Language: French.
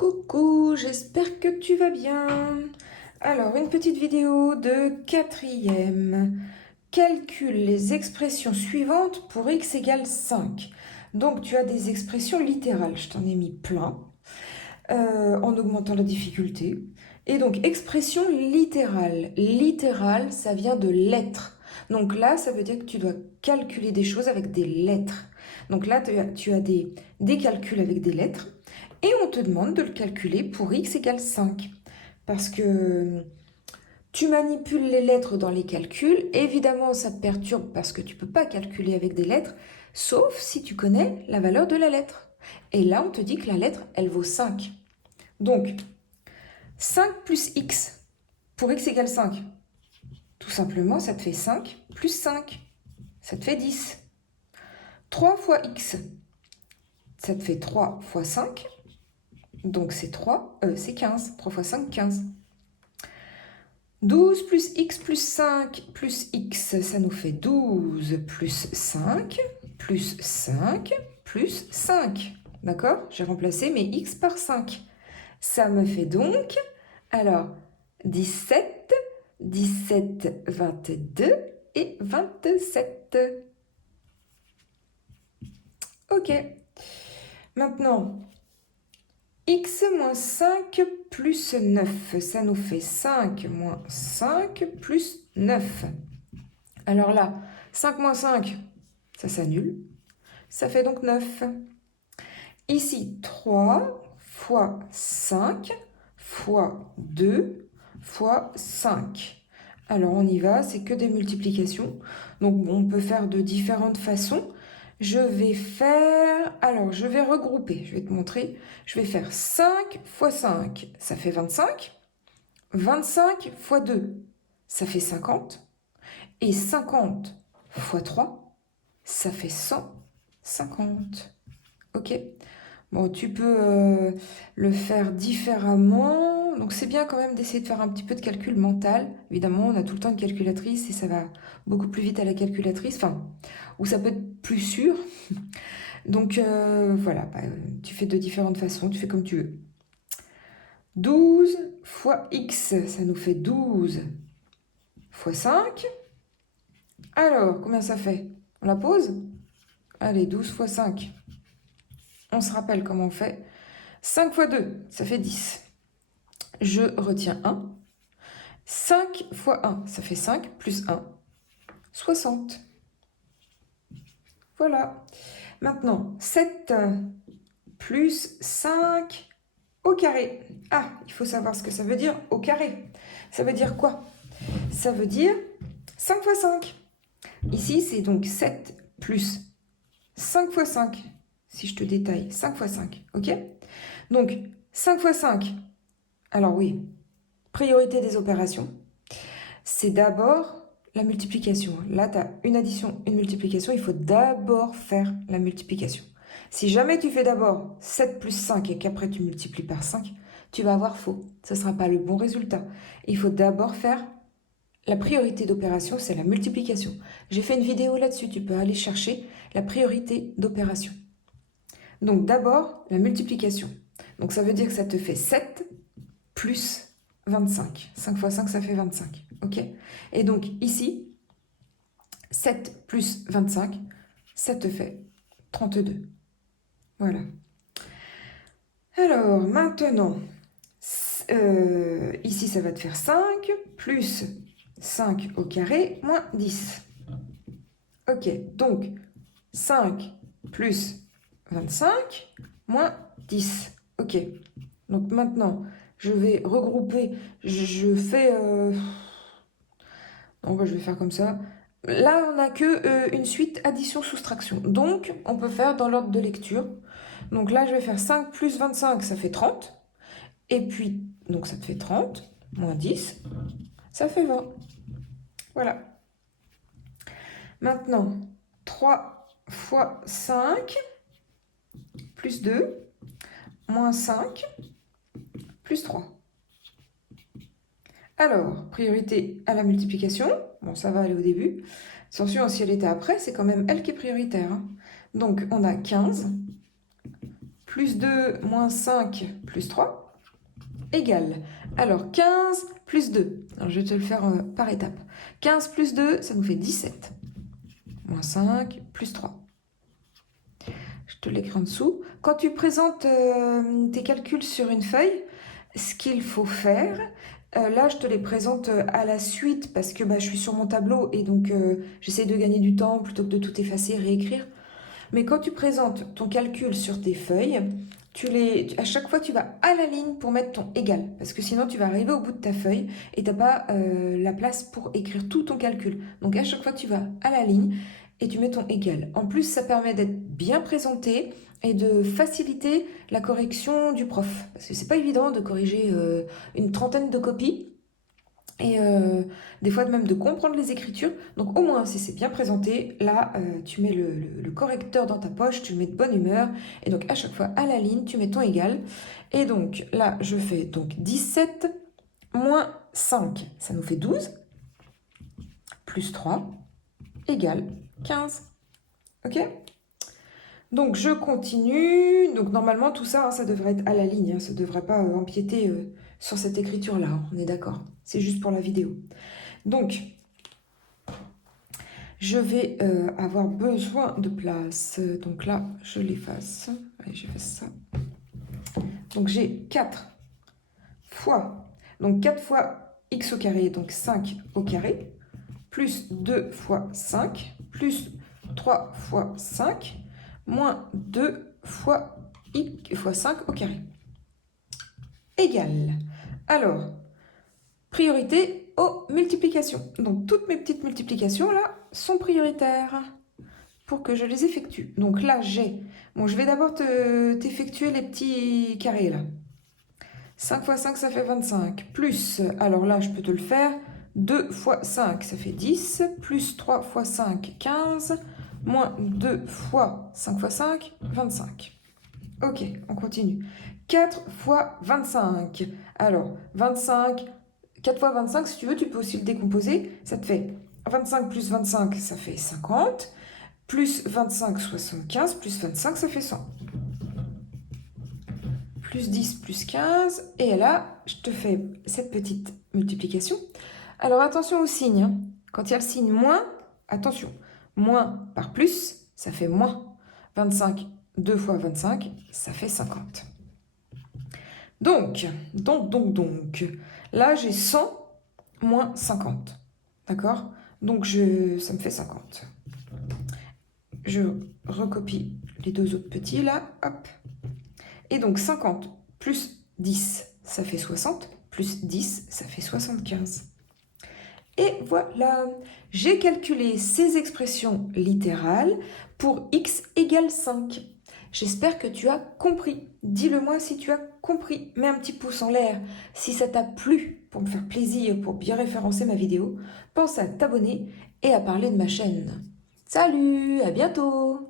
Coucou, j'espère que tu vas bien. Alors, une petite vidéo de quatrième. Calcule les expressions suivantes pour x égale 5. Donc, tu as des expressions littérales. Je t'en ai mis plein en augmentant la difficulté. Et donc, expression littérale. Littérale, ça vient de lettres. Donc là, ça veut dire que tu dois calculer des choses avec des lettres. Donc là, tu as des calculs avec des lettres. Et on te demande de le calculer pour x égale 5. Parce que tu manipules les lettres dans les calculs. Évidemment, ça te perturbe parce que tu ne peux pas calculer avec des lettres, sauf si tu connais la valeur de la lettre. Et là, on te dit que la lettre, elle vaut 5. Donc, 5 plus x pour x égale 5. Tout simplement, ça te fait 5 plus 5. Ça te fait 10. 3 fois x, ça te fait 3 fois 5. Donc c'est 15. 3 fois 5, 15. 12 plus x plus 5 plus x, ça nous fait 12 plus 5 plus 5 plus 5. D'accord? J'ai remplacé mes x par 5. Ça me fait donc, alors, 17, 17, 22 et 27. Ok. Maintenant, x moins 5 plus 9, ça nous fait 5 moins 5 plus 9. Alors là, 5 moins 5, ça s'annule. Ça fait donc 9. Ici, 3 fois 5 fois 2 fois 5. Alors on y va, c'est que des multiplications. Donc on peut faire de différentes façons. Je vais regrouper, je vais te montrer. Je vais faire 5 fois 5, ça fait 25. 25 fois 2, ça fait 50. Et 50 fois 3, ça fait 150. Ok? Bon, tu peux le faire différemment. Donc c'est bien quand même d'essayer de faire un petit peu de calcul mental. Évidemment, on a tout le temps une calculatrice et ça va beaucoup plus vite à la calculatrice. Enfin, ou ça peut être plus sûr. Donc voilà, tu fais de différentes façons, tu fais comme tu veux. 12 fois x, ça nous fait 12 fois 5. Alors, combien ça fait? On la pose? Allez, 12 fois 5. On se rappelle comment on fait. 5 fois 2, ça fait 10. Je retiens 1. 5 fois 1, ça fait 5, plus 1, 60. Voilà. Maintenant, 7 plus 5 au carré. Ah, il faut savoir ce que ça veut dire au carré. Ça veut dire quoi? Ça veut dire 5 fois 5. Ici, c'est donc 7 plus 5 fois 5. Si je te détaille, 5 fois 5, ok? Donc, 5 fois 5. Alors oui, priorité des opérations. C'est d'abord la multiplication. Là, tu as une addition, une multiplication. Il faut d'abord faire la multiplication. Si jamais tu fais d'abord 7 plus 5 et qu'après tu multiplies par 5, tu vas avoir faux. Ce ne sera pas le bon résultat. Il faut d'abord faire la priorité d'opération, c'est la multiplication. J'ai fait une vidéo là-dessus. Tu peux aller chercher la priorité d'opération. Donc d'abord, la multiplication. Donc ça veut dire que ça te fait 7 plus 25. 5 fois 5, ça fait 25. Ok? Et donc ici, 7 plus 25, ça te fait 32. Voilà. Alors maintenant, ici ça va te faire 5 plus 5 au carré moins 10. Ok, donc 5 plus 25 moins 10. Ok, donc maintenant je vais regrouper, je fais... je vais faire comme ça. Là, on n'a que une suite addition-soustraction. Donc, on peut faire dans l'ordre de lecture. Donc là, je vais faire 5 plus 25, ça fait 30. Et puis, donc ça te fait 30, moins 10, ça fait 20. Voilà. Maintenant, 3 fois 5, plus 2, moins 5, plus 3. Alors, priorité à la multiplication. Bon, ça va aller au début. Attention, si elle était après, c'est quand même elle qui est prioritaire. Donc, on a 15 plus 2 moins 5 plus 3 égale. Alors 15 plus 2. Alors, je vais te le faire par étapes. 15 plus 2, ça nous fait 17. Moins 5 plus 3. Je te l'écris en dessous. Quand tu présentes tes calculs sur une feuille, ce qu'il faut faire, là je te les présente à la suite parce que je suis sur mon tableau et donc j'essaie de gagner du temps plutôt que de tout effacer, réécrire. Mais quand tu présentes ton calcul sur tes feuilles, à chaque fois tu vas à la ligne pour mettre ton égal. Parce que sinon tu vas arriver au bout de ta feuille et tu n'as pas la place pour écrire tout ton calcul. Donc à chaque fois tu vas à la ligne et tu mets ton égal. En plus ça permet d'être bien présenté et de faciliter la correction du prof. Parce que c'est pas évident de corriger une trentaine de copies. Et des fois même de comprendre les écritures. Donc au moins si c'est bien présenté, là tu mets le correcteur dans ta poche, tu le mets de bonne humeur. Et donc à chaque fois à la ligne, tu mets ton égal. Et donc là je fais donc 17 moins 5, ça nous fait 12. Plus 3 égale 15. Ok? Donc je continue. Donc normalement tout ça, ça devrait être à la ligne. Ça ne devrait pas empiéter sur cette écriture-là. On est d'accord. C'est juste pour la vidéo. Donc, je vais avoir besoin de place. Donc là, je l'efface. Allez, j'efface ça. Donc j'ai 4 fois. Donc 4 fois x au carré, donc 5 au carré. Plus 2 fois 5. Plus 3 fois 5. Moins 2 fois x fois 5 au carré. Égal. Alors, priorité aux multiplications. Donc, toutes mes petites multiplications, là, sont prioritaires pour que je les effectue. Donc là, j'ai... Bon, je vais d'abord t'effectuer les petits carrés, là. 5 fois 5, ça fait 25. Plus, alors là, je peux te le faire. 2 fois 5, ça fait 10. Plus 3 fois 5, 15. Moins 2 fois 5 fois 5, 25. Ok, on continue. 4 fois 25. Alors, 25... 4 fois 25, si tu veux, tu peux aussi le décomposer. Ça te fait 25 plus 25, ça fait 50. Plus 25, 75. Plus 25, ça fait 100. Plus 10, plus 15. Et là, je te fais cette petite multiplication. Alors, attention au signe. Hein. Quand il y a le signe moins, attention. Moins par plus, ça fait moins. 25, 2 fois 25, ça fait 50. Donc, là, j'ai 100 moins 50. D'accord? Donc, ça me fait 50. Je recopie les deux autres petits, là. Hop. Et donc, 50 plus 10, ça fait 60. Plus 10, ça fait 75. Et voilà, j'ai calculé ces expressions littérales pour x égale 5. J'espère que tu as compris. Dis-le-moi si tu as compris. Mets un petit pouce en l'air si ça t'a plu pour me faire plaisir, pour bien référencer ma vidéo. Pense à t'abonner et à parler de ma chaîne. Salut, à bientôt!